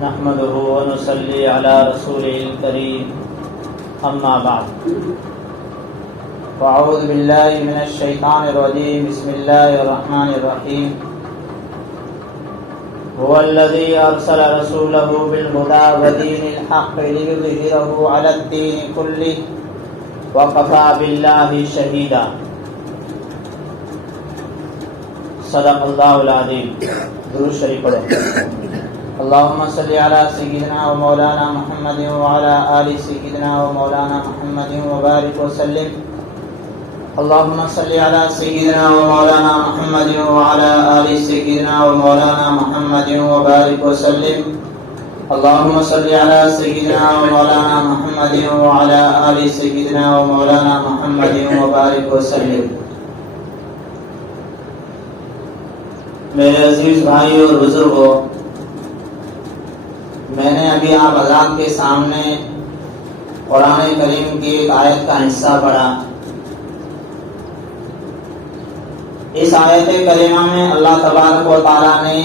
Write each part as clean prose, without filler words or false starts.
نحمده ونصلي على رسوله الكريم أما بعد فأعوذ بالله من الشيطان الرجيم بسم الله الرحمن الرحيم هو الذي أرسل رسوله بالهدى ودين الحق ليظهره على الدين كله وكفى بالله شهيدا صدق الله العظيم. درود شریف پڑھو. اللهم صل على سيدنا ومولانا محمد وعلى آل سيدنا ومولانا محمد وبارك وسلم. اللهم صل على سيدنا ومولانا محمد وعلى آل سيدنا ومولانا محمد وبارك وسلم. اللهم صل على سيدنا ومولانا محمد وعلى آل سيدنا ومولانا محمد وبارك وسلم. میرے عزیز بھائی اور بزرگوں، میں نے ابھی آپ حضرات کے سامنے قرآن کریم کی ایک آیت کا حصہ پڑھا. اس آیت کریمہ میں اللہ تبارک و تعالیٰ نے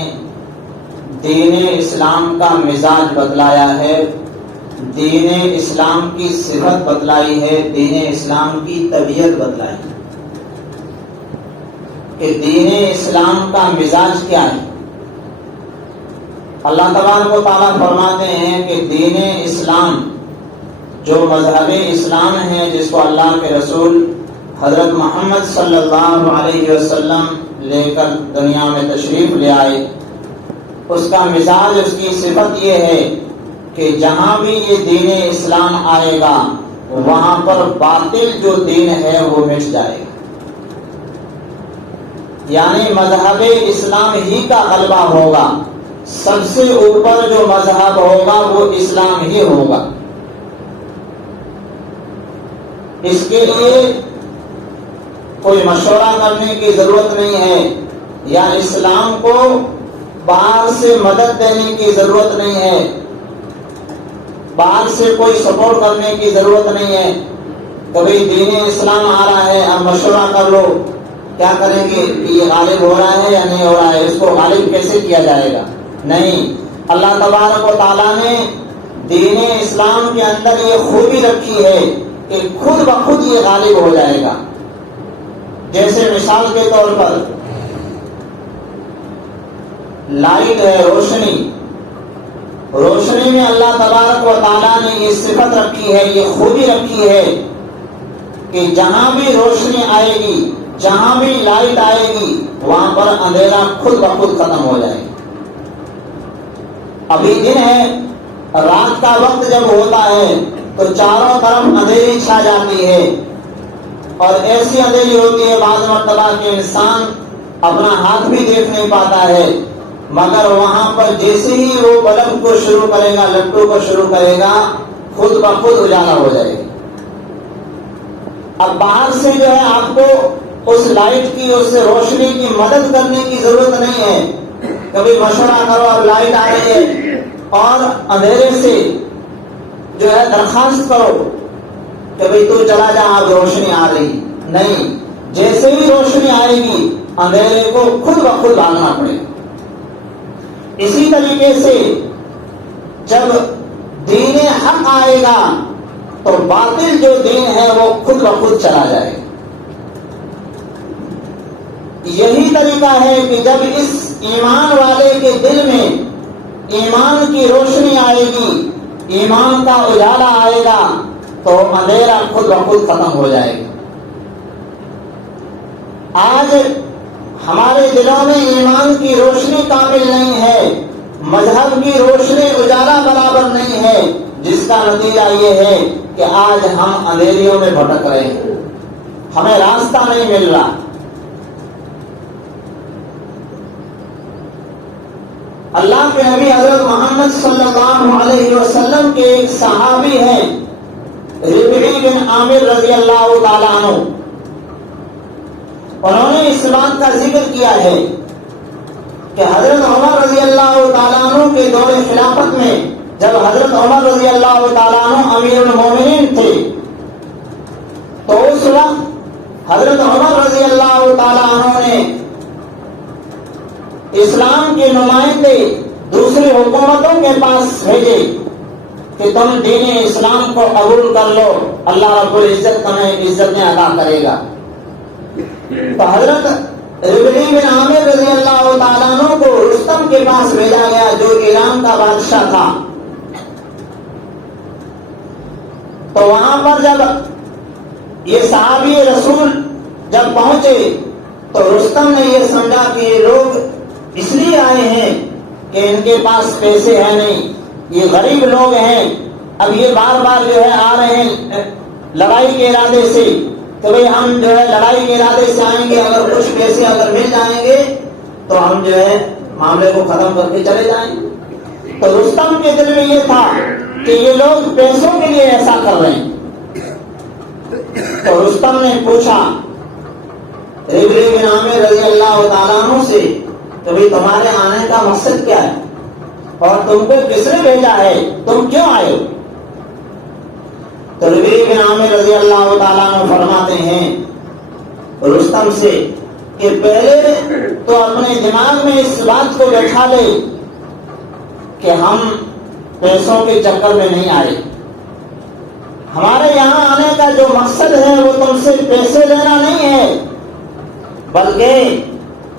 دین اسلام کا مزاج بتلایا ہے، دین اسلام کی صفت بتلائی ہے، دین اسلام کی طبیعت بتلائی ہے کہ دین اسلام کا مزاج کیا ہے. اللہ تبارک و تعالیٰ فرماتے ہیں کہ دین اسلام جو مذہب اسلام ہے، جس کو اللہ کے رسول حضرت محمد صلی اللہ علیہ وسلم لے کر دنیا میں تشریف لے آئے، اس کا مزاج، اس کی صفت یہ ہے کہ جہاں بھی یہ دین اسلام آئے گا وہاں پر باطل جو دین ہے وہ مٹ جائے گا. یعنی مذہب اسلام ہی کا غلبہ ہوگا. سب سے اوپر جو مذہب ہوگا وہ اسلام ہی ہوگا. اس کے لیے کوئی مشورہ کرنے کی ضرورت نہیں ہے، یا اسلام کو باہر سے مدد دینے کی ضرورت نہیں ہے، باہر سے کوئی سپورٹ کرنے کی ضرورت نہیں ہے. کبھی دین اسلام آ رہا ہے، اب مشورہ کر لو کیا کریں گے، یہ غالب ہو رہا ہے یا نہیں ہو رہا ہے، اس کو غالب کیسے کیا جائے گا. نہیں، اللہ تبارک و تعالیٰ نے دین اسلام کے اندر یہ خوبی رکھی ہے کہ خود بخود یہ غالب ہو جائے گا. جیسے مثال کے طور پر لائٹ ہے، روشنی میں اللہ تبارک و تعالیٰ نے یہ صفت رکھی ہے، یہ خوبی رکھی ہے کہ جہاں بھی روشنی آئے گی، جہاں بھی لائٹ آئے گی، وہاں پر اندھیرا خود بخود ختم ہو جائے گا. ابھی دن ہے، رات کا وقت جب ہوتا ہے تو چاروں طرف اندھیری چھا جاتی ہے، اور ایسی اندھیری ہوتی ہے بعض مرتبہ کہ انسان اپنا ہاتھ بھی دیکھ نہیں پاتا ہے. مگر وہاں پر جیسے ہی وہ بلب کو شروع کرے گا، لٹو کو شروع کرے گا، خود بخود اجالا ہو جائے گا. اب باہر سے جو ہے آپ کو اس لائٹ کی، اس روشنی کی مدد کرنے کی ضرورت نہیں ہے. کبھی مشورہ کرو، اب لائٹ آ رہی ہے اور اندھیرے سے جو ہے درخواست کرو کہ بھئی تو چلا جا، اب روشنی آ رہی. نہیں، جیسے ہی روشنی آئے گی اندھیرے کو خود بخود بھاگنا پڑے گا. اسی طریقے سے جب دین حق آئے گا تو باطل جو دین ہے وہ خود بخود چلا جائے گا. یہی طریقہ ہے کہ جب اس ایمان والے کے دل میں ایمان کی روشنی آئے گی، ایمان کا اجالا آئے گا، تو اندھیرا خود بخود ختم ہو جائے گا. آج ہمارے دلوں میں ایمان کی روشنی کامل نہیں ہے، مذہب کی روشنی اجالا برابر نہیں ہے، جس کا نتیجہ یہ ہے کہ آج ہم اندھیریوں میں بھٹک رہے ہیں، ہمیں راستہ نہیں مل رہا. اللہ کے نبی حضرت محمد صلی اللہ علیہ وسلم کے ایک صحابی ہیں ربعی بن عامر رضی اللہ تعالیٰ عنہ. انہوں نے اس بات کا ذکر کیا ہے کہ حضرت عمر رضی اللہ تعالیٰ عنہ کے دور خلافت میں جب حضرت عمر رضی اللہ تعالیٰ عنہ امیر المومنین تھے تو اس وقت حضرت عمر رضی اللہ تعالیٰ عنہ نے اسلام کے نمائندے دوسری حکومتوں کے پاس بھیجے کہ تم دین اسلام کو قبول کر لو، اللہ رب العزت تمہیں عزتیں عطا کرے گا۔ تو حضرت ربعی بن عامر رضی اللہ تعالیٰ عنہ کو رستم کے پاس بھیجا گیا جو ایران کا بادشاہ تھا۔ تو وہاں پر جب یہ صحابی رسول جب پہنچے تو رستم نے یہ سمجھا کہ یہ لوگ اس لیے آئے ہیں کہ ان کے پاس پیسے ہیں نہیں، یہ غریب لوگ ہیں، اب یہ بار بار جو ہے آ رہے ہیں لڑائی کے ارادے سے کہ بھئی ہم جو ہے لڑائی کے ارادے سے آئیں گے، اگر کچھ پیسے اگر مل جائیں گے تو ہم جو ہے معاملے کو ختم کر کے چلے جائیں گے۔ تو رستم کے دل میں یہ تھا کہ یہ لوگ پیسوں کے لیے ایسا کر رہے ہیں۔ تو رستم نے پوچھا ربعی بن عامر رضی اللہ تعالیٰ عنہ سے کہ بھئی تمہارے آنے کا مقصد کیا ہے اور تم کو کس نے بھیجا ہے، تم کیوں آئے ہو؟ تو ربعی بن عامر رضی اللہ تعالیٰ عنہ فرماتے ہیں رستم سے کہ پہلے تو اپنے دماغ میں اس بات کو بیٹھا لے کہ ہم پیسوں کے چکر میں نہیں آئے، ہمارے یہاں آنے کا جو مقصد ہے وہ تم سے پیسے لینا نہیں ہے، بلکہ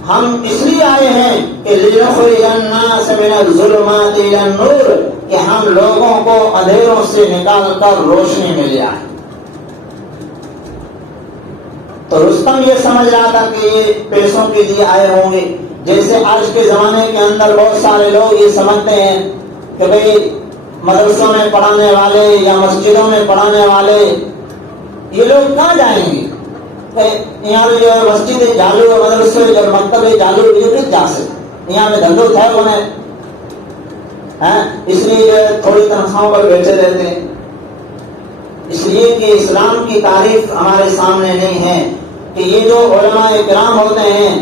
ہم اس لیے آئے ہیں کہ لِنُخْرِجَ النَّاسَ مِنَ الظُّلُمَاتِ إِلَى النُّورِ کہ ہم لوگوں کو اندھیروں سے نکال کر روشنی میں لے آئیں۔ تو رستم یہ سمجھ رہا تھا کہ یہ پیسوں کے لیے آئے ہوں گے، جیسے آج کے زمانے کے اندر بہت سارے لوگ یہ سمجھتے ہیں کہ بھئی مدرسوں میں پڑھانے والے یا مسجدوں میں پڑھانے والے یہ لوگ کہاں جائیں گے، یہاں جو ہے مسجد چالو ہے، مدرسے جو مکتب چالو یہ کس جا سکتے، یہاں میں دھندو تھے انہیں اس لیے جو ہے تھوڑی تنخواہوں پر بیٹھے رہتے ہیں۔ اس لیے کہ اسلام کی تعریف ہمارے سامنے نہیں ہے کہ یہ جو علماء کرام ہوتے ہیں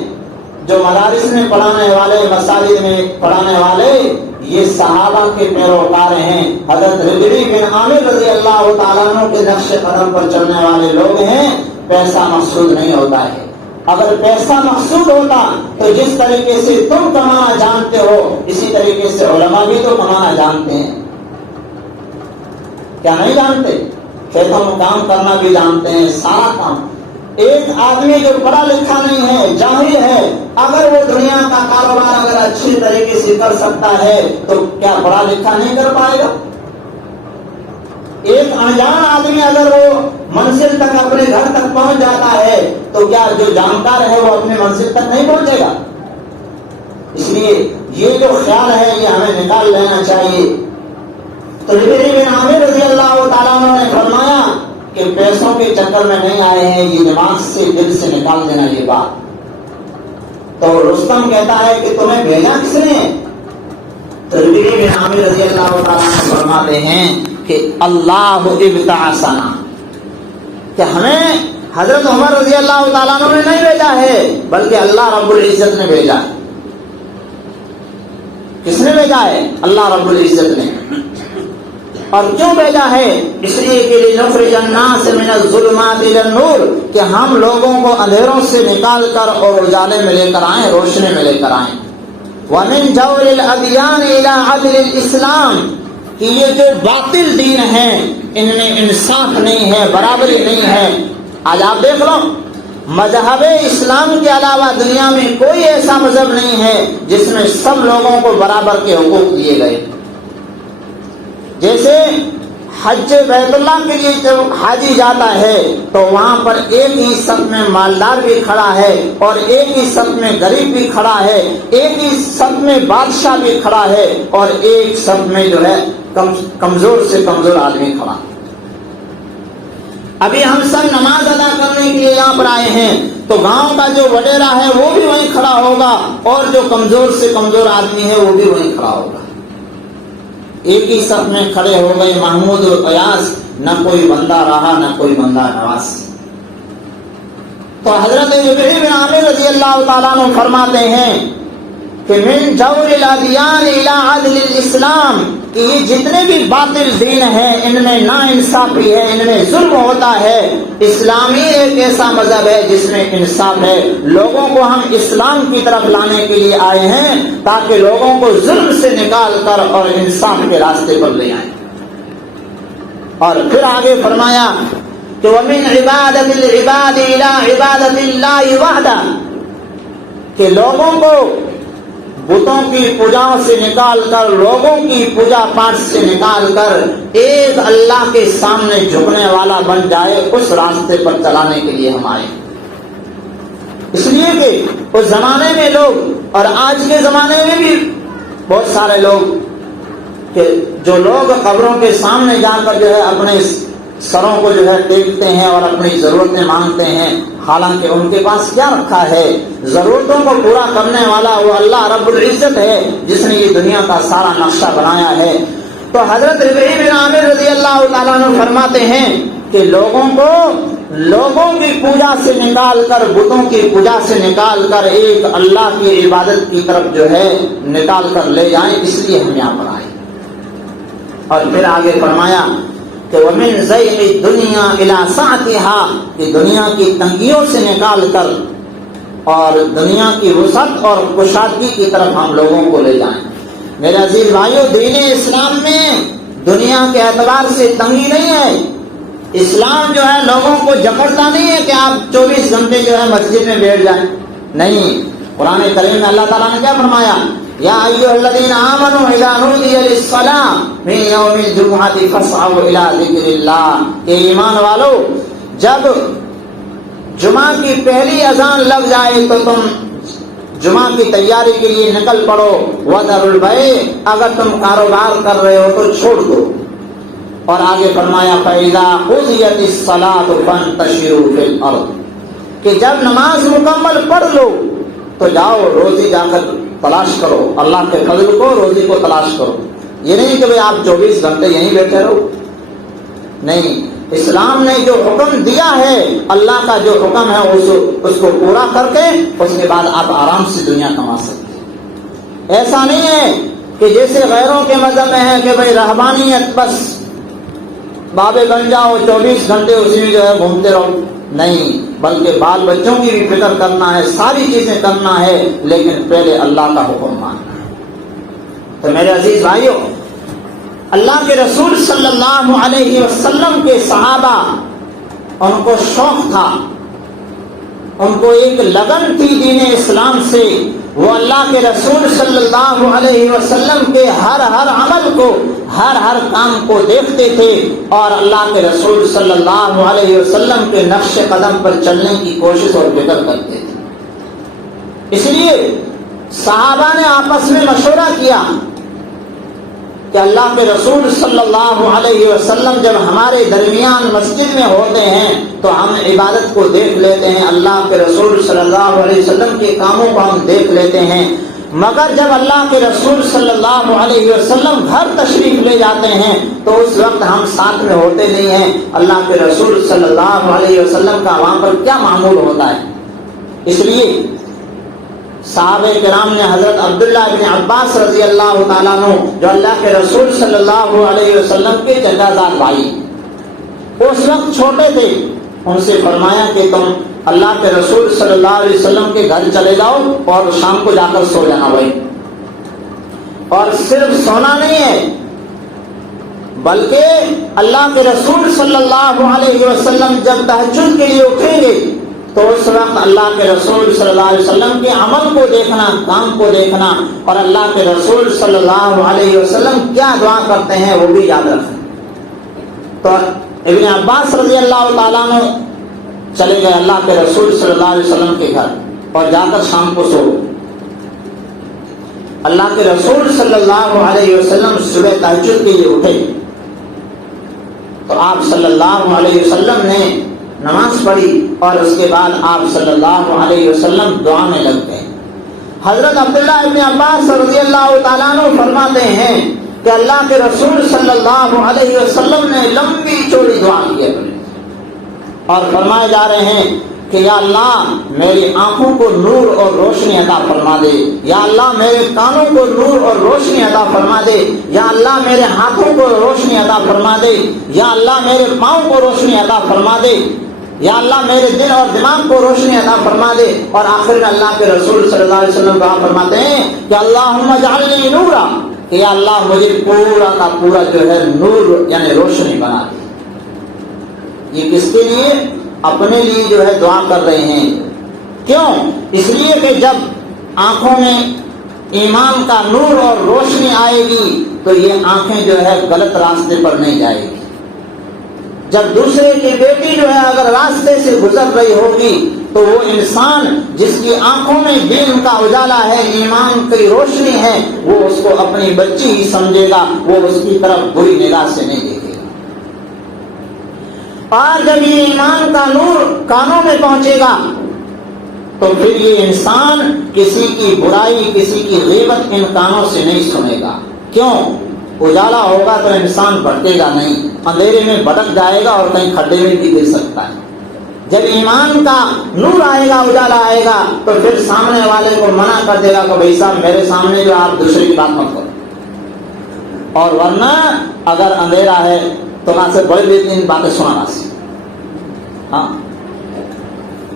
جو مدارس میں پڑھانے والے، مساجد میں پڑھانے والے، یہ صحابہ کے پیروکار ہیں، حضرت ربعی بن عامر رضی اللہ تعالیٰ عنہ کے نقش قدم پر چلنے والے لوگ ہیں۔ پیسہ مقصود نہیں ہوتا ہے، اگر پیسہ مقصود ہوتا تو جس طریقے سے تم کمانا جانتے ہو اسی طریقے سے علماء بھی تو کمانا جانتے ہیں، کیا نہیں جانتے؟ کھیت و کام کرنا بھی جانتے ہیں، سارا کام۔ ایک آدمی جو پڑھا لکھا نہیں ہے، جاہل ہے، اگر وہ دنیا کا کاروبار اگر اچھی طریقے سے کر سکتا ہے تو کیا پڑھا لکھا نہیں کر پائے گا؟ ایک انجان آدمی اگر وہ منزل تک اپنے گھر تک پہنچ جاتا ہے تو کیا جو جانکار ہے وہ اپنے منزل تک نہیں پہنچے گا؟ اس لیے یہ جو خیال ہے یہ ہمیں نکال لینا چاہیے۔ تو ربعی بن عامر رضی اللہ تعالیٰ عنہ نے فرمایا کہ پیسوں کے چکر میں نہیں آئے ہیں، یہ دماغ سے دل سے نکال دینا یہ بات۔ تو رستم کہتا ہے کہ تمہیں بھیجا کس نے؟ تو ربعی بن عامر رضی اللہ تعالیٰ عنہ فرماتے ہیں کہ اللہ ابتعثنا، کہ ہمیں حضرت عمر رضی اللہ تعالیٰ عنہ نے نہیں بھیجا ہے بلکہ اللہ رب العزت نے بھیجا ہے۔ کس نے بھیجا ہے؟ اللہ رب العزت نے۔ اور کیوں بھیجا ہے؟ اس لیے کہ لِنُخْرِجَ النَّاسَ مِنَ الظُّلُمَاتِ إِلَى النُّورِ کہ ہم لوگوں کو اندھیروں سے نکال کر اور اجالے میں لے کر آئیں، روشنی میں لے کر آئیں۔ وَمِن جَوْرِ الْأَدْيَانِ إِلَى عَدْلِ الْإِسْلَامِ کہ یہ جو باطل دین ہیں ان میں انصاف نہیں ہے، برابری نہیں ہے۔ آج آپ دیکھ لو مذہب اسلام کے علاوہ دنیا میں کوئی ایسا مذہب نہیں ہے جس میں سب لوگوں کو برابر کے حقوق دیے گئے۔ جیسے حج بیت اللہ کے لیے جب حاجی جاتا ہے تو وہاں پر ایک ہی صف میں مالدار بھی کھڑا ہے اور ایک ہی صف میں غریب بھی کھڑا ہے، ایک ہی صف میں بادشاہ بھی کھڑا ہے اور ایک صف میں جو ہے کمزور سے کمزور آدمی کھڑا۔ ابھی ہم سب نماز ادا کرنے کے لیے یہاں پر آئے ہیں تو گاؤں کا جو وڈیرا ہے وہ بھی وہیں کھڑا ہوگا اور جو کمزور سے کمزور آدمی ہے وہ بھی وہیں کھڑا ہوگا۔ ایک ہی صف میں کھڑے ہو گئے محمود اور قیاس، نہ کوئی بندہ رہا نہ کوئی بندہ نواز۔ تو حضرت ربعی بن عامر رضی اللہ تعالیٰ عنہ فرماتے ہیں کہ من جور الادیان الی عدل الاسلام، کہ یہ جتنے بھی باطل دین ہیں ان میں نا انصافی ہے، ان میں ظلم ہوتا ہے۔ اسلامی ایک ایسا مذہب ہے جس میں انصاف ہے۔ لوگوں کو ہم اسلام کی طرف لانے کے لیے آئے ہیں تاکہ لوگوں کو ظلم سے نکال کر اور انصاف کے راستے پر لے آئیں۔ اور پھر آگے فرمایا کہ وَمِنْ عِبَادَةِ الْعِبَادِ إِلَىٰ عِبَادَةِ اللَّهِ وَحْدَهُ، کہ لوگوں کو بتوں کی پوجا سے نکال کر، لوگوں کی پوجا پاٹ سے نکال کر ایک اللہ کے سامنے جھکنے والا بن جائے، اس راستے پر چلانے کے لیے ہم آئے۔ اس لیے کہ اس زمانے میں لوگ اور آج کے زمانے میں بھی بہت سارے لوگ کہ جو لوگ قبروں کے سامنے جا کر جو ہے اپنے سروں کو جو ہے ٹیکتے ہیں اور اپنی ضرورتیں مانگتے ہیں، حالانکہ ان کے پاس کیا رکھا ہے؟ ضرورتوں کو پورا کرنے والا وہ اللہ رب العزت ہے جس نے یہ دنیا کا سارا نقشہ بنایا ہے۔ تو حضرت ربیع بن عامر رضی اللہ تعالیٰ عنہ فرماتے ہیں کہ لوگوں کو لوگوں کی پوجا سے نکال کر، بتوں کی پوجا سے نکال کر ایک اللہ کی عبادت کی طرف جو ہے نکال کر لے جائیں، اس لیے ہم یہاں پر آئے۔ اور پھر آگے فرمایا کہ وَمِنْ زَيْغِ الدُّنْيَا إِلَىٰ سَعْتِهَا، کہ دنیا کی تنگیوں سے نکال کر اور دنیا کی وسعت اور کشادگی کی طرف ہم لوگوں کو لے جائیں۔ میرے عزیز بھائیو، دین اسلام میں دنیا کے اعتبار سے تنگی نہیں ہے۔ اسلام جو ہے لوگوں کو جکڑتا نہیں ہے کہ آپ 24 گھنٹے جو ہے مسجد میں بیٹھ جائیں، نہیں۔ قرآن کریم میں اللہ تعالیٰ نے کیا فرمایا؟ یا ایھا الذین آمنوا اذا نودی للصلاۃ من یوم الجمعۃ فاسعوا الی ذکر اللہ، کہ ایمان والو جب جمعہ کی پہلی اذان لگ جائے تو تم جمعہ کی تیاری کے لیے نکل پڑو۔ وذروا البیع، اگر تم کاروبار کر رہے ہو تو چھوڑ دو۔ اور آگے فرمایا فاذا قضیت الصلاۃ فانتشروا فی الارض، کہ جب نماز مکمل پڑھ لو تو جاؤ روزی جا کر تلاش کرو، اللہ کے فضل کو، روزی کو تلاش کرو۔ یہ نہیں کہ بھئی آپ 24 گھنٹے یہیں بیٹھے رہو، نہیں۔ اسلام نے جو حکم دیا ہے، اللہ کا جو حکم ہے اس کو پورا کر کے اس کے بعد آپ آرام سے دنیا کما سکتے ہیں۔ ایسا نہیں ہے کہ جیسے غیروں کے مذہب میں ہے کہ بھئی رہبانیت، بس بابے بن جاؤ 24 گھنٹے اسی میں جو ہے گھومتے رہو، نہیں، بلکہ بال بچوں کی بھی فکر کرنا ہے، ساری چیزیں کرنا ہے، لیکن پہلے اللہ کا حکم ماننا ہے۔ تو میرے عزیز بھائیو، اللہ کے رسول صلی اللہ علیہ وسلم کے صحابہ، ان کو شوق تھا، ان کو ایک لگن تھی دین اسلام سے۔ وہ اللہ کے رسول صلی اللہ علیہ وسلم کے ہر عمل کو، ہر کام کو دیکھتے تھے اور اللہ کے رسول صلی اللہ علیہ وسلم کے نقش قدم پر چلنے کی کوشش اور فکر کرتے تھے۔ اس لیے صحابہ نے آپس میں مشورہ کیا کہ اللہ کے رسول صلی اللہ علیہ وسلم جب ہمارے درمیان مسجد میں ہوتے ہیں تو ہم عبادت کو دیکھ لیتے ہیں، اللہ کے رسول صلی اللہ علیہ وسلم کے کاموں کو ہم دیکھ لیتے ہیں، مگر جب اللہ کے رسول صلی اللہ علیہ وسلم گھر تشریف لے جاتے ہیں تو اس وقت ہم ساتھ میں ہوتے نہیں ہیں۔ اللہ کے رسول صلی اللہ علیہ وسلم کا وہاں پر کیا معمول ہوتا ہے؟ اس لیے صحابہ کرام نے حضرت عبداللہ ابن عباس رضی اللہ تعالیٰ عنہ، جو اللہ کے رسول صلی اللہ علیہ وسلم کے چچا زاد بھائی، اس وقت چھوٹے تھے، ان سے فرمایا کہ تم اللہ کے رسول صلی اللہ علیہ وسلم کے گھر چلے جاؤ اور شام کو جا کر سو جانا بھائی۔ اور صرف سونا نہیں ہے، بلکہ اللہ کے رسول صلی اللہ علیہ وسلم جب تہجد کے لیے اٹھیں گے تو اس وقت اللہ کے رسول صلی اللہ علیہ وسلم کے عمل کو دیکھنا، کام کو دیکھنا، اور اللہ کے رسول صلی اللہ علیہ وسلم کیا دعا کرتے ہیں وہ بھی یاد رکھیں۔ تو ابن عباس رضی اللہ تعالیٰ عنہ چلے گئے اللہ کے رسول صلی اللہ علیہ وسلم کے گھر اور جا کر شام کو سو۔ اللہ کے رسول صلی اللہ علیہ وسلم صبح تہجد کے لیے اٹھے تو آپ صلی اللہ علیہ وسلم نے نماز پڑھی اور اس کے بعد آپ صلی اللہ علیہ وسلم دعا میں لگ گئے۔ حضرت عبداللہ ابن عباس رضی اللہ تعالیٰ عنہ فرماتے ہیں کہ اللہ کے رسول صلی اللہ علیہ وسلم نے لمبی چوڑی دعا کی ہے اور فرمائے جا رہے ہیں کہ یا اللہ میری آنکھوں کو نور اور روشنی عطا فرما دے، یا اللہ میرے کانوں کو نور اور روشنی عطا فرما دے، یا اللہ میرے ہاتھوں کو روشنی عطا فرما دے، یا اللہ میرے پاؤں کو روشنی عطا فرما دے، یا اللہ میرے دل اور دماغ کو روشنی عطا فرما دے۔ اور آخر میں اللہ کے رسول صلی اللہ علیہ وسلم کہا فرماتے ہیں کہ اللہم اجعلنی نورا، کہ یا اللہ مجھے پورا کا پورا جو ہے نور یعنی روشنی بنا دے۔ یہ کس کے لیے؟ اپنے لیے جو ہے دعا کر رہے ہیں۔ کیوں؟ اس لیے کہ جب آنکھوں میں ایمان کا نور اور روشنی آئے گی تو یہ آنکھیں جو ہے غلط راستے پر نہیں جائے گی۔ جب دوسرے کی بیٹی جو ہے اگر راستے سے گزر رہی ہوگی تو وہ انسان جس کی آنکھوں میں دین کا اجالا ہے، ایمان کی روشنی ہے، وہ اس کو اپنی بچی ہی سمجھے گا، وہ اس کی طرف بری نگاہ سے نہیں دیکھے گا۔ اور جب یہ ایمان کا نور کانوں میں پہنچے گا تو پھر یہ انسان کسی کی برائی، کسی کی غیبت ان کانوں سے نہیں سنے گا۔ کیوں؟ اجالا ہوگا تو انسان بھٹکے گا نہیں، اندھیرے میں بھٹک جائے گا اور کہیں کھڈے میں بھی گر سکتا ہے۔ جب ایمان کا نور آئے گا، اجالا آئے گا تو پھر سامنے والے کو منع کر دے گا کہ بھائی صاحب میرے سامنے جو آپ دوسرے کی بات مت کرو، اور ورنہ اگر اندھیرا ہے تو وہاں سے بڑی بہترین باتیں سنانا سی۔ ہاں،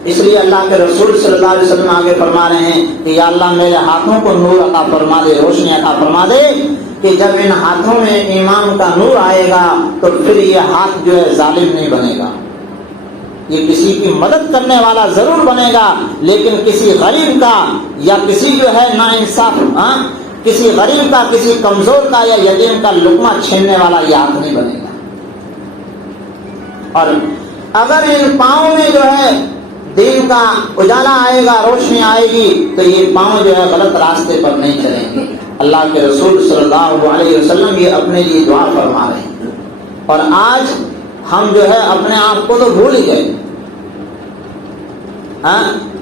اس لیے اللہ کے رسول صلی اللہ علیہ وسلم آگے فرما رہے ہیں کہ یا اللہ میرے ہاتھوں کو نور عطا فرما دے، روشنی عطا فرما دے، کہ جب ان ہاتھوں میں ایمان کا نور آئے گا تو پھر یہ ہاتھ جو ہے ظالم نہیں بنے گا، یہ کسی کی مدد کرنے والا ضرور بنے گا، لیکن کسی غریب کا یا کسی جو ہے ناانصاف، کسی غریب کا، کسی کمزور کا یا یتیم کا لقمہ چھیننے والا یہ ہاتھ نہیں بنے گا۔ اور اگر ان پاؤں میں جو ہے دین کا اجالا آئے گا، روشنی آئے گی، تو یہ پاؤں جو ہے غلط راستے پر نہیں چلیں گے۔ اللہ کے رسول صلی اللہ علیہ وسلم یہ اپنے لیے دعا فرما رہے ہیں، اور آج ہم جو ہے اپنے آپ کو تو بھول ہی گئے۔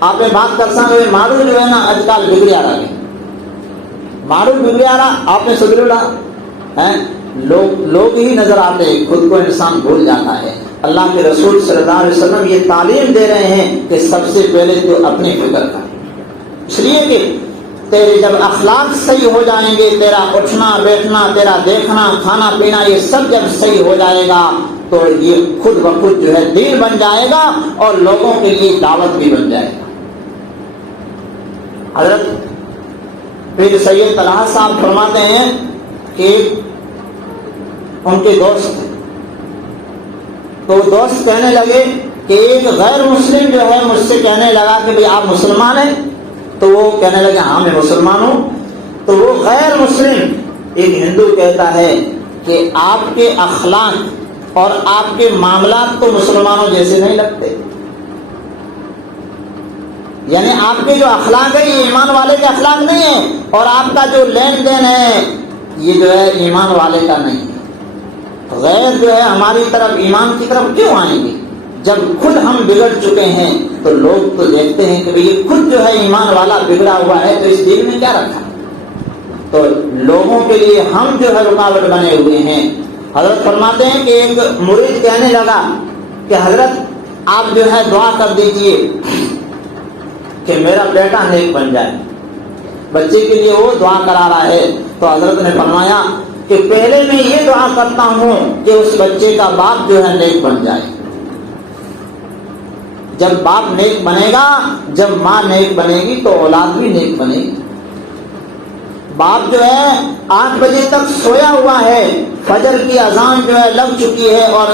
آپ نے بات کر سکتے مارو جو ہے نا آج کل بگڑیا رہا ہے، مارو بگڑیا رہا، آپ نے سدھر رہا، لوگ ہی نظر آتے ہیں، خود کو انسان بھول جاتا ہے۔ اللہ کے رسول صلی اللہ علیہ وسلم یہ تعلیم دے رہے ہیں کہ سب سے پہلے تو اپنی فکر کر، اس لیے کہ تیرے جب اخلاق صحیح ہو جائیں گے، تیرا اٹھنا بیٹھنا، تیرا دیکھنا کھانا پینا، یہ سب جب صحیح ہو جائے گا تو یہ خود بخود جو ہے دین بن جائے گا اور لوگوں کے لیے دعوت بھی بن جائے گا۔ حضرت پیر سید طلحہ صاحب فرماتے ہیں کہ ان کے دوست تھے، تو دوست کہنے لگے کہ ایک غیر مسلم جو ہے مجھ سے کہنے لگا کہ بھئی آپ مسلمان ہیں؟ تو وہ کہنے لگے ہاں میں مسلمان ہوں۔ تو وہ غیر مسلم ایک ہندو کہتا ہے کہ آپ کے اخلاق اور آپ کے معاملات تو مسلمانوں جیسے نہیں لگتے، یعنی آپ کے جو اخلاق ہے یہ ایمان والے کے اخلاق نہیں ہے، اور آپ کا جو لین دین ہے یہ جو ہے ایمان والے کا نہیں ہے۔ غیر جو ہے ہماری طرف ایمان کی طرف کیوں آئیں گے؟ جب خود ہم بگڑ چکے ہیں تو لوگ تو دیکھتے ہیں کہ یہ خود جو ہے ایمان والا بگڑا ہوا ہے تو اس دین میں کیا رکھا، تو لوگوں کے لیے ہم جو ہے رکاوٹ بنے ہوئے ہیں۔ حضرت فرماتے ہیں کہ ایک مرید کہنے لگا کہ حضرت آپ جو ہے دعا کر دیجئے کہ میرا بیٹا نیک بن جائے، بچے کے لیے وہ دعا کرا رہا ہے۔ تو حضرت نے فرمایا کہ پہلے میں یہ دعا کرتا ہوں کہ اس بچے کا باپ جو ہے نیک بن جائے۔ جب باپ نیک بنے گا، جب ماں نیک بنے گی تو اولاد بھی نیک بنے گی۔ باپ جو ہے 8 بجے تک سویا ہوا ہے، فجر کی اذان جو ہے لگ چکی ہے اور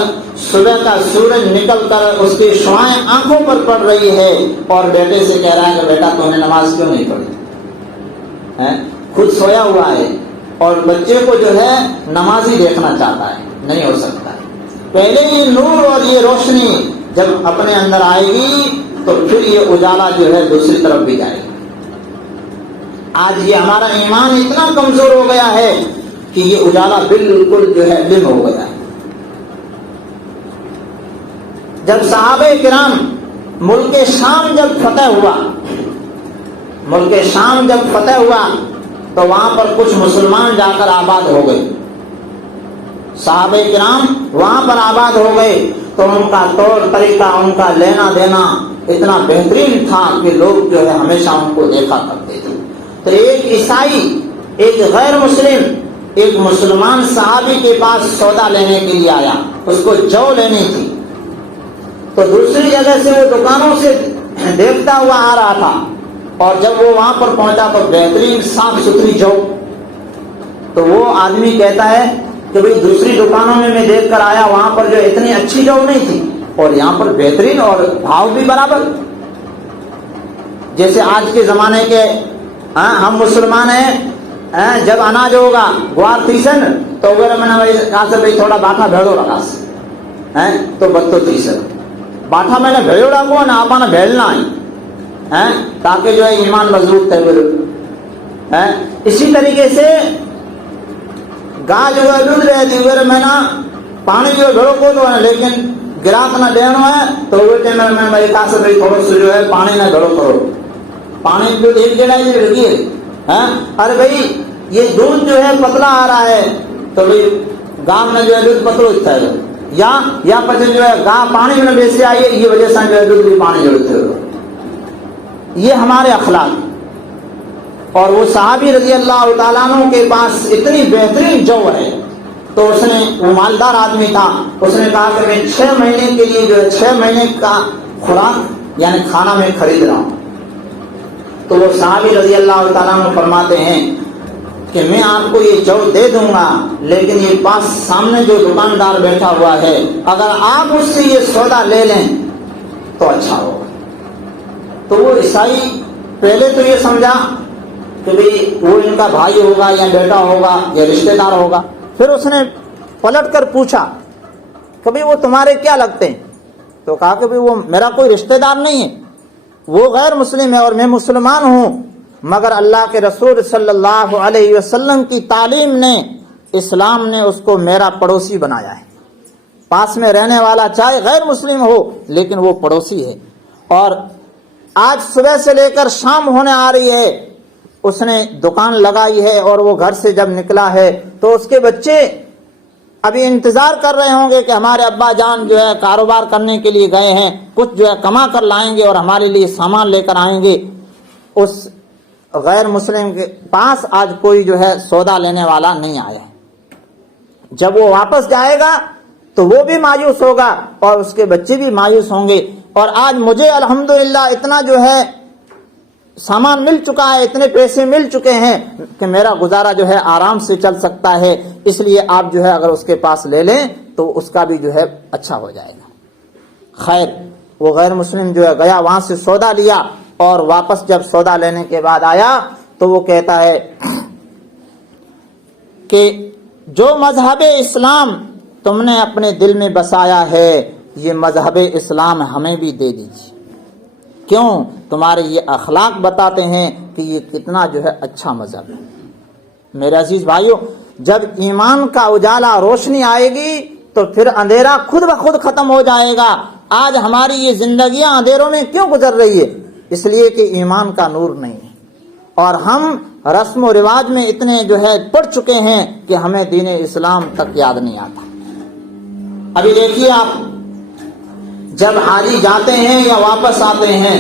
صبح کا سورج نکل کر اس کی شعاعیں آنکھوں پر پڑ رہی ہے، اور بیٹے سے کہہ رہا ہے کہ بیٹا تو نے نماز کیوں نہیں پڑھی؟ خود سویا ہوا ہے اور بچے کو جو ہے نمازی دیکھنا چاہتا ہے، نہیں ہو سکتا ہے۔ پہلے یہ نور اور یہ روشنی جب اپنے اندر آئے گی تو پھر یہ اجالا جو ہے دوسری طرف بھی جائے گا۔ آج یہ ہمارا ایمان اتنا کمزور ہو گیا ہے کہ یہ اجالا بالکل جو ہے ڈم ہو گیا ہے۔ جب صحابہ کرام ملک شام جب فتح ہوا، ملک شام جب فتح ہوا تو وہاں پر کچھ مسلمان جا کر آباد ہو گئے، صحابہ کرام وہاں پر آباد ہو گئے، تو ان کا طور طریقہ، ان کا لینا دینا اتنا بہترین تھا کہ لوگ جو ہے ہمیشہ ان کو دیکھا کرتے تھے۔ تو ایک عیسائی، ایک غیر مسلم، ایک مسلمان صحابی کے پاس سودا لینے کے لیے آیا، اس کو جو لینی تھی، تو دوسری جگہ سے وہ دکانوں سے دیکھتا ہوا آ رہا تھا، اور جب وہ وہاں پر پہنچا تو بہترین صاف ستھری جو، تو وہ آدمی کہتا ہے کہ بھئی دوسری دکانوں میں دیکھ کر آیا، وہاں پر جو اتنی اچھی جو نہیں تھی، اور یہاں پر بہترین اور بھاؤ بھی برابر۔ جیسے آج کے زمانے کے ہم مسلمان ہیں، جب اناج ہوگا گوار تیسن تو میں نے کہا سے بھائی تھوڑا باٹھا بھیڑو رکھا سے تو بتو تیسن باٹھا میں نے بھیڑا کو نہ آپ نے بھیڑنا ہے تاکہ جو ہے ایمان مضبوط ہے۔ اسی طریقے سے گاہ جو ہے دودھ رہتی ہوئے میں نا پانی جو ہے بھیڑو کو تو ہے، لیکن گراہک نہ دینا ہے تو وہ ٹائم میں میری کہا سے بھائی تھوڑا سا جو ہے پانی نہ بھیڑو کرو، پانی جو ایک جگہ لگی ہے، ارے بھائی یہ دودھ جو ہے پتلا آ رہا ہے تو بھائی گاؤں میں جو ہے دودھ پتلو اچھا ہے، یا پچھلے جو ہے گاہ پانی میں بیچے آئیے، یہ وجہ سے جو ہے دودھ بھی پانی جڑتے ہو۔ یہ ہمارے اخلاق۔ اور وہ صحابی رضی اللہ تعالیٰ عنہ کے پاس اتنی بہترین جو ہے، تو اس نے، وہ مالدار آدمی تھا، اس نے کہا کہ میں 6 مہینے کے لیے جو ہے 6 مہینے کا خوراک یعنی کھانا میں خرید رہا ہوں۔ تو وہ صحابی رضی اللہ تعالیٰ عنہ فرماتے ہیں کہ میں آپ کو یہ جو دے دوں گا، لیکن یہ پاس سامنے جو دکاندار بیٹھا ہوا ہے اگر آپ اس سے یہ سودا لے لیں تو اچھا ہوگا۔ تو وہ عیسائی پہلے تو یہ سمجھا کہ بھئی وہ ان کا بھائی ہوگا یا بیٹا ہوگا یا رشتہ دار ہوگا، پھر اس نے پلٹ کر پوچھا کہ بھئی وہ تمہارے کیا لگتے ہیں؟ تو کہا کہ بھئی وہ میرا کوئی رشتہ دار نہیں ہے، وہ غیر مسلم ہے اور میں مسلمان ہوں، مگر اللہ کے رسول صلی اللہ علیہ وسلم کی تعلیم نے، اسلام نے اس کو میرا پڑوسی بنایا ہے، پاس میں رہنے والا چاہے غیر مسلم ہو لیکن وہ پڑوسی ہے۔ اور آج صبح سے لے کر شام ہونے آ رہی ہے، اس نے دکان لگائی ہے، اور وہ گھر سے جب نکلا ہے تو اس کے بچے ابھی انتظار کر رہے ہوں گے کہ ہمارے ابا جان جو ہے کاروبار کرنے کے لیے گئے ہیں، کچھ جو ہے کما کر لائیں گے اور ہمارے لیے سامان لے کر آئیں گے۔ اس غیر مسلم کے پاس آج کوئی جو ہے سودا لینے والا نہیں آیا ہے۔ جب وہ واپس جائے گا تو وہ بھی مایوس ہوگا اور اس کے بچے بھی مایوس ہوں گے، اور آج مجھے الحمدللہ اتنا جو ہے سامان مل چکا ہے، اتنے پیسے مل چکے ہیں کہ میرا گزارا جو ہے آرام سے چل سکتا ہے، اس لیے آپ جو ہے اگر اس کے پاس لے لیں تو اس کا بھی جو ہے اچھا ہو جائے گا۔ خیر، وہ غیر مسلم جو ہے گیا، وہاں سے سودا لیا، اور واپس جب سودا لینے کے بعد آیا تو وہ کہتا ہے کہ جو مذہب اسلام تم نے اپنے دل میں بسایا ہے، یہ مذہب اسلام ہمیں بھی دے دیجیے، کیوں؟ تمہارے یہ اخلاق بتاتے ہیں کہ یہ کتنا جو ہے اچھا مذہب ہے۔ میرے عزیز بھائیوں، جب ایمان کا اجالا، روشنی آئے گی تو پھر اندھیرا خود بخود ختم ہو جائے گا۔ آج ہماری یہ زندگیاں اندھیروں میں کیوں گزر رہی ہے؟ اس لیے کہ ایمان کا نور نہیں ہے، اور ہم رسم و رواج میں اتنے جو ہے پڑ چکے ہیں کہ ہمیں دین اسلام تک یاد نہیں آتا۔ ابھی دیکھیے آپ، جب حاجی جاتے ہیں یا واپس آتے ہیں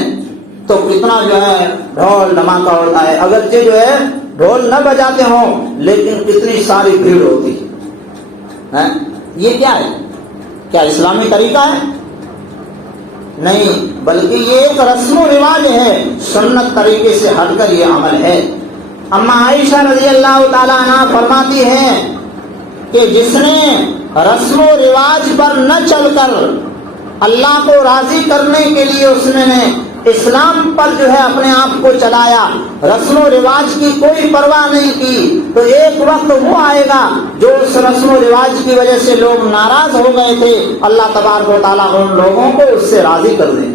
تو کتنا جو ہے ڈھول دھماکہ ہوتا ہے، اگرچہ جو ہے ڈھول نہ بجاتے ہوں لیکن کتنی ساری بھیڑ ہوتی ہے۔ یہ کیا ہے؟ کیا اسلامی طریقہ ہے؟ نہیں، بلکہ یہ ایک رسم و رواج ہے، سنت طریقے سے ہٹ کر یہ عمل ہے۔ اما عائشہ رضی اللہ تعالیٰ عنہ فرماتی ہیں کہ جس نے رسم و رواج پر نہ چل کر اللہ کو راضی کرنے کے لیے اس نے اسلام پر جو ہے اپنے آپ کو چلایا، رسم و رواج کی کوئی پرواہ نہیں کی، تو ایک وقت وہ آئے گا جو اس رسم و رواج کی وجہ سے لوگ ناراض ہو گئے تھے، اللہ تبارک و تعالیٰ ان لوگوں کو اس سے راضی کر دیں۔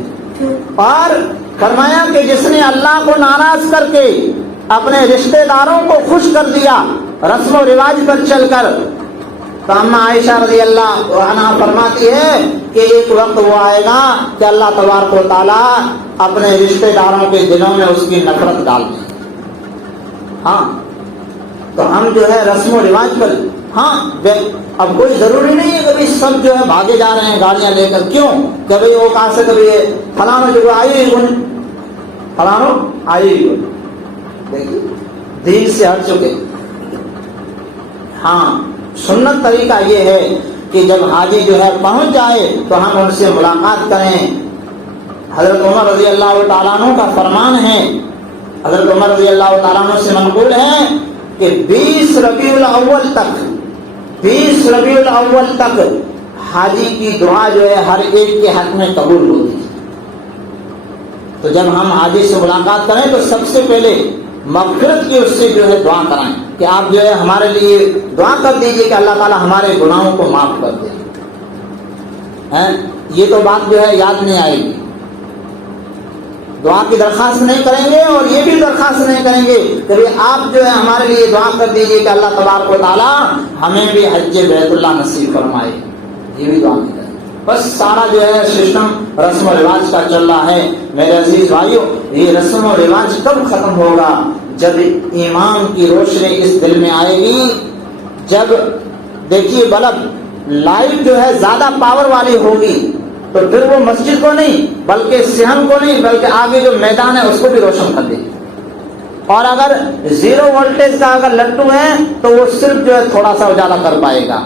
اور فرمایا کہ جس نے اللہ کو ناراض کر کے اپنے رشتہ داروں کو خوش کر دیا رسم و رواج پر چل کر، تو اما عائشہ رضی اللہ عنہا فرماتی ہے کہ ایک وقت وہ آئے گا کہ اللہ تبارک و تعالیٰ اپنے رشتہ داروں کے دلوں میں اس کی نفرت ڈال دے۔ ہاں، تو ہم جو ہے رسم و رواج پر ہاں اب کوئی ضروری نہیں ہے کبھی سب جو ہے بھاگے جا رہے ہیں گاڑیاں لے کر، کیوں؟ کبھی وہ کہاں سے کبھی فلانا جو آئی فلانا آئی، دیکھیے دین سے ہٹ چکے۔ ہاں سنت طریقہ یہ ہے کہ جب حاجی جو ہے پہنچ جائے تو ہم ان سے ملاقات کریں۔ حضرت عمر رضی اللہ تعالیٰ عنہ کا فرمان ہے، حضرت عمر رضی اللہ تعالیٰ عنہ سے منقول ہے کہ 20 ربیع الاول تک حاجی کی دعا جو ہے ہر ایک کے حق میں قبول ہوتی ہے۔ تو جب ہم حاجی سے ملاقات کریں تو سب سے پہلے مغفرت کی اس سے جو ہے دعا کرائیں کہ آپ جو ہے ہمارے لیے دعا کر دیجئے کہ اللہ تعالیٰ ہمارے گناہوں کو معاف کر دے۔ یہ تو بات جو ہے یاد نہیں آئے گی، دعا کی درخواست نہیں کریں گے اور یہ بھی درخواست نہیں کریں گے کہ آپ جو ہے ہمارے لیے دعا کر دیجئے کہ اللہ تبارک و تعالیٰ ہمیں بھی حج بیت اللہ نصیب فرمائے، یہ بھی دعا نہیں کریں۔ بس سارا جو ہے سسٹم رسم و رواج کا چل رہا ہے۔ میرے عزیز بھائیو، یہ رسم و رواج کب ختم ہوگا؟ جب ایمان کی روشنی اس دل میں آئے گی، جب دیکھیے بلب لائٹ جو ہے زیادہ پاور والی ہوگی تو پھر وہ مسجد کو نہیں بلکہ صحن کو نہیں بلکہ آگے جو میدان ہے اس کو بھی روشن کر دے گی، اور اگر 0 وولٹیج کا اگر لٹو ہے تو وہ صرف جو ہے تھوڑا سا اجالا کر پائے گا۔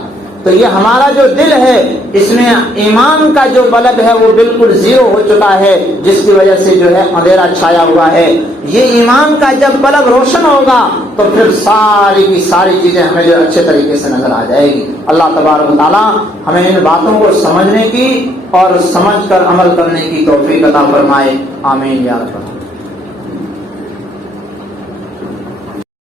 تو یہ ہمارا جو دل ہے اس میں ایمان کا جو بلب ہے وہ بالکل 0 ہو چکا ہے، جس کی وجہ سے جو ہے اندھیرا چھایا ہوا ہے۔ یہ ایمان کا جب بلب روشن ہوگا تو پھر ساری کی ساری چیزیں ہمیں جو اچھے طریقے سے نظر آ جائے گی۔ اللہ تبارک و تعالیٰ ہمیں ان باتوں کو سمجھنے کی اور سمجھ کر عمل کرنے کی توفیق عطا فرمائے، آمین یا رب۔